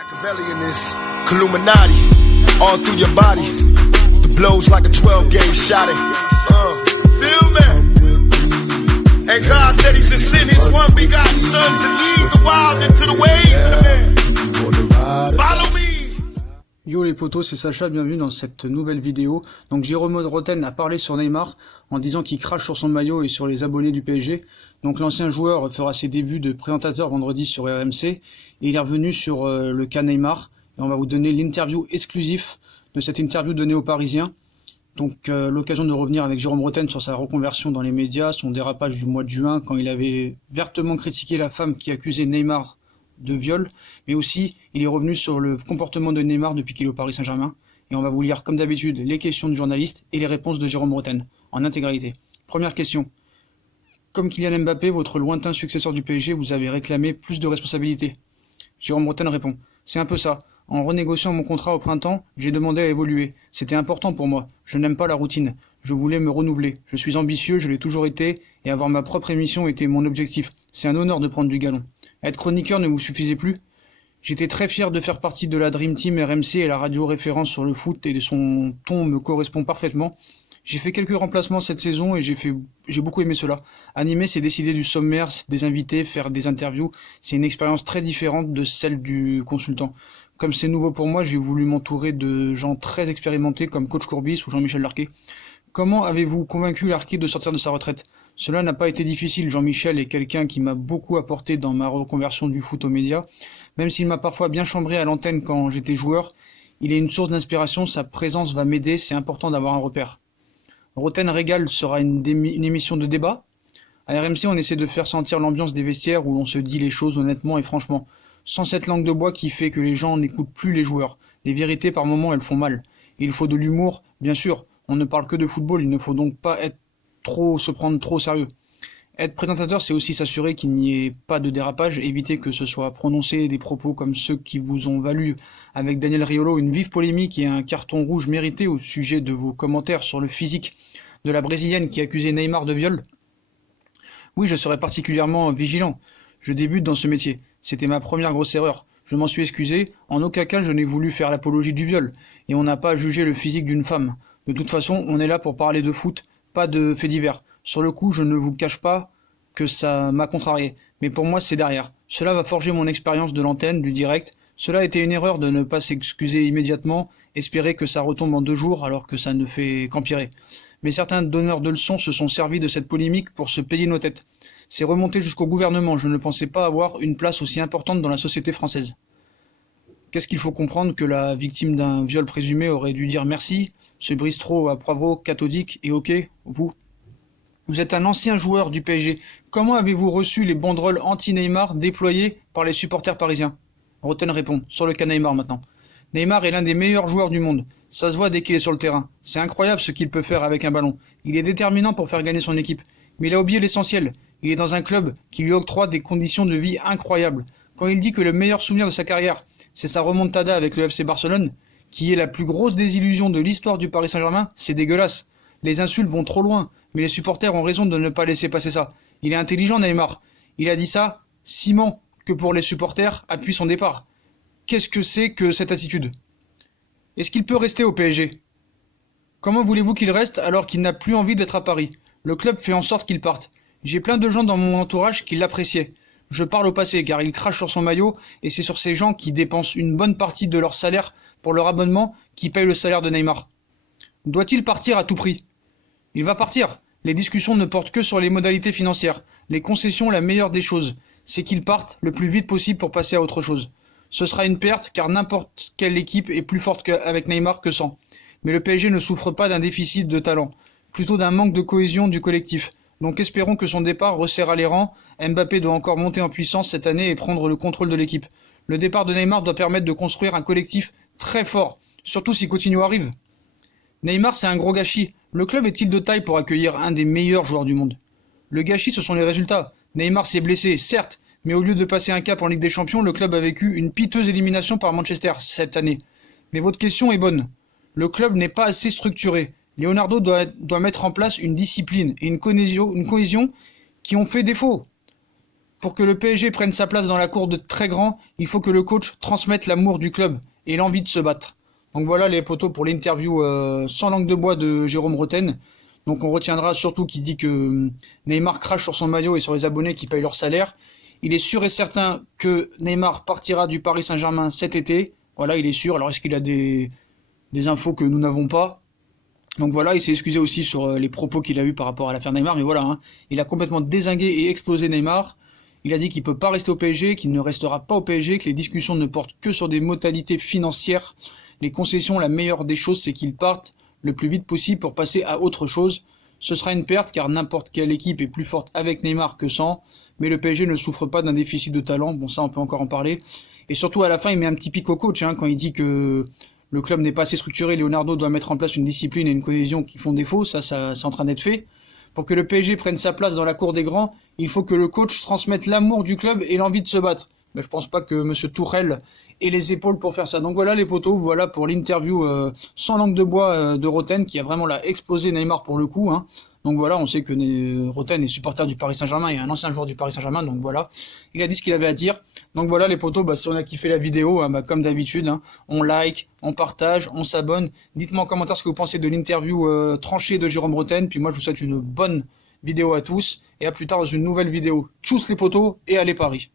Machiavelli in this Illuminati, all through your body. The blows like a 12-gauge shot. Feel me? And God said He should send His one begotten Son to lead the wild into the ways. Follow me. Yo les potos, c'est Sacha, bienvenue dans cette nouvelle vidéo. Donc Jérôme Rotten a parlé sur Neymar en disant qu'il crache sur son maillot et sur les abonnés du PSG. Donc l'ancien joueur fera ses débuts de présentateur vendredi sur RMC et il est revenu sur le cas Neymar. Et on va vous donner l'interview exclusive de cette interview donnée aux Parisiens. Donc l'occasion de revenir avec Jérôme Rotten sur sa reconversion dans les médias, son dérapage du mois de juin quand il avait vertement critiqué la femme qui accusait Neymar de viol, mais aussi il est revenu sur le comportement de Neymar depuis qu'il est au Paris Saint-Germain, et on va vous lire comme d'habitude les questions du journaliste et les réponses de Jérôme Rotten, en intégralité. Première question. Comme Kylian Mbappé, votre lointain successeur du PSG, vous avez réclamé plus de responsabilités. Jérôme Rotten répond. C'est un peu ça. En renégociant mon contrat au printemps, j'ai demandé à évoluer. C'était important pour moi. Je n'aime pas la routine. Je voulais me renouveler. Je suis ambitieux, je l'ai toujours été, et avoir ma propre émission était mon objectif. C'est un honneur de prendre du galon. Être chroniqueur ne vous suffisait plus? J'étais très fier de faire partie de la Dream Team RMC et la radio référence sur le foot et son ton me correspond parfaitement. J'ai fait quelques remplacements cette saison et j'ai beaucoup aimé cela. Animer, c'est décider du sommaire, des invités, faire des interviews. C'est une expérience très différente de celle du consultant. Comme c'est nouveau pour moi, j'ai voulu m'entourer de gens très expérimentés comme Coach Courbis ou Jean-Michel Larquet. Comment avez-vous convaincu Larquet de sortir de sa retraite? Cela n'a pas été difficile. Jean-Michel est quelqu'un qui m'a beaucoup apporté dans ma reconversion du foot aux médias. Même s'il m'a parfois bien chambré à l'antenne quand j'étais joueur, il est une source d'inspiration, sa présence va m'aider, c'est important d'avoir un repère. Rotten Régal sera une émission de débat. À RMC, on essaie de faire sentir l'ambiance des vestiaires où l'on se dit les choses honnêtement et franchement, sans cette langue de bois qui fait que les gens n'écoutent plus les joueurs. Les vérités, par moments, elles font mal. Et il faut de l'humour, bien sûr. On ne parle que de football, il ne faut donc pas se prendre trop au sérieux. Être présentateur, c'est aussi s'assurer qu'il n'y ait pas de dérapage, éviter que ce soit prononcé des propos comme ceux qui vous ont valu avec Daniel Riolo une vive polémique et un carton rouge mérité au sujet de vos commentaires sur le physique de la Brésilienne qui accusait Neymar de viol. Oui, je serai particulièrement vigilant. Je débute dans ce métier. C'était ma première grosse erreur. Je m'en suis excusé. En aucun cas, je n'ai voulu faire l'apologie du viol. Et on n'a pas jugé le physique d'une femme. De toute façon, on est là pour parler de foot, pas de faits divers. Sur le coup, je ne vous cache pas que ça m'a contrarié. Mais pour moi, c'est derrière. Cela va forger mon expérience de l'antenne, du direct. Cela a été une erreur de ne pas s'excuser immédiatement, espérer que ça retombe en 2 jours alors que ça ne fait qu'empirer. Mais certains donneurs de leçons se sont servis de cette polémique pour se payer nos têtes. C'est remonté jusqu'au gouvernement. Je ne pensais pas avoir une place aussi importante dans la société française. Qu'est-ce qu'il faut comprendre? Que la victime d'un viol présumé aurait dû dire merci, ce Bristro à Poivreau, cathodique et ok, vous? Vous êtes un ancien joueur du PSG. Comment avez-vous reçu les banderoles anti-Neymar déployées par les supporters parisiens? Rotten répond, sur le cas Neymar maintenant. Neymar est l'un des meilleurs joueurs du monde. Ça se voit dès qu'il est sur le terrain. C'est incroyable ce qu'il peut faire avec un ballon. Il est déterminant pour faire gagner son équipe. Mais il a oublié l'essentiel. Il est dans un club qui lui octroie des conditions de vie incroyables. Quand il dit que le meilleur souvenir de sa carrière, c'est sa remontada avec le FC Barcelone, qui est la plus grosse désillusion de l'histoire du Paris Saint-Germain, c'est dégueulasse. Les insultes vont trop loin, mais les supporters ont raison de ne pas laisser passer ça. Il est intelligent, Neymar. Il a dit ça, ciment que pour les supporters appuie son départ. Qu'est-ce que c'est que cette attitude? Est-ce qu'il peut rester au PSG? Comment voulez-vous qu'il reste alors qu'il n'a plus envie d'être à Paris? Le club fait en sorte qu'il parte. J'ai plein de gens dans mon entourage qui l'appréciaient. Je parle au passé car il crache sur son maillot et c'est sur ces gens qui dépensent une bonne partie de leur salaire pour leur abonnement qui payent le salaire de Neymar. Doit-il partir à tout prix? Il va partir. Les discussions ne portent que sur les modalités financières. Les concessions, la meilleure des choses, c'est qu'il parte le plus vite possible pour passer à autre chose. Ce sera une perte car n'importe quelle équipe est plus forte avec Neymar que sans. Mais le PSG ne souffre pas d'un déficit de talent, plutôt d'un manque de cohésion du collectif. Donc espérons que son départ resserrera les rangs. Mbappé doit encore monter en puissance cette année et prendre le contrôle de l'équipe. Le départ de Neymar doit permettre de construire un collectif très fort, surtout si Coutinho arrive. Neymar, c'est un gros gâchis. Le club est-il de taille pour accueillir un des meilleurs joueurs du monde? Le gâchis, ce sont les résultats. Neymar s'est blessé, certes, mais au lieu de passer un cap en Ligue des Champions, le club a vécu une piteuse élimination par Manchester cette année. Mais votre question est bonne. Le club n'est pas assez structuré. Leonardo doit mettre en place une discipline et une cohésion qui ont fait défaut. Pour que le PSG prenne sa place dans la cour de très grand, il faut que le coach transmette l'amour du club et l'envie de se battre. Donc voilà les potos pour l'interview sans langue de bois de Jérôme Roten. Donc on retiendra surtout qu'il dit que Neymar crache sur son maillot et sur les abonnés qui payent leur salaire. Il est sûr et certain que Neymar partira du Paris Saint-Germain cet été. Voilà, il est sûr. Alors est-ce qu'il a des infos que nous n'avons pas? Donc voilà, il s'est excusé aussi sur les propos qu'il a eu par rapport à l'affaire Neymar. Mais voilà, hein, il a complètement dézingué et explosé Neymar. Il a dit qu'il ne peut pas rester au PSG, qu'il ne restera pas au PSG, que les discussions ne portent que sur des modalités financières. Les concessions, la meilleure des choses, c'est qu'ils partent le plus vite possible pour passer à autre chose. Ce sera une perte car n'importe quelle équipe est plus forte avec Neymar que sans, mais le PSG ne souffre pas d'un déficit de talent, bon ça on peut encore en parler. Et surtout à la fin il met un petit pic au coach quand il dit que le club n'est pas assez structuré, Leonardo doit mettre en place une discipline et une cohésion qui font défaut, ça c'est en train d'être fait. Pour que le PSG prenne sa place dans la cour des grands, il faut que le coach transmette l'amour du club et l'envie de se battre. Mais je pense pas que M. Tourelle ait les épaules pour faire ça. Donc voilà les potos, voilà pour l'interview sans langue de bois de Roten qui a vraiment là explosé Neymar pour le coup. Hein. Donc voilà, on sait que Roten est supporter du Paris Saint-Germain et un ancien joueur du Paris Saint-Germain. Donc voilà, il a dit ce qu'il avait à dire. Donc voilà les potos, si on a kiffé la vidéo, comme d'habitude, hein, on like, on partage, on s'abonne. Dites-moi en commentaire ce que vous pensez de l'interview tranchée de Jérôme Roten. Puis moi je vous souhaite une bonne vidéo à tous et à plus tard dans une nouvelle vidéo. Tchuss les potos et allez Paris.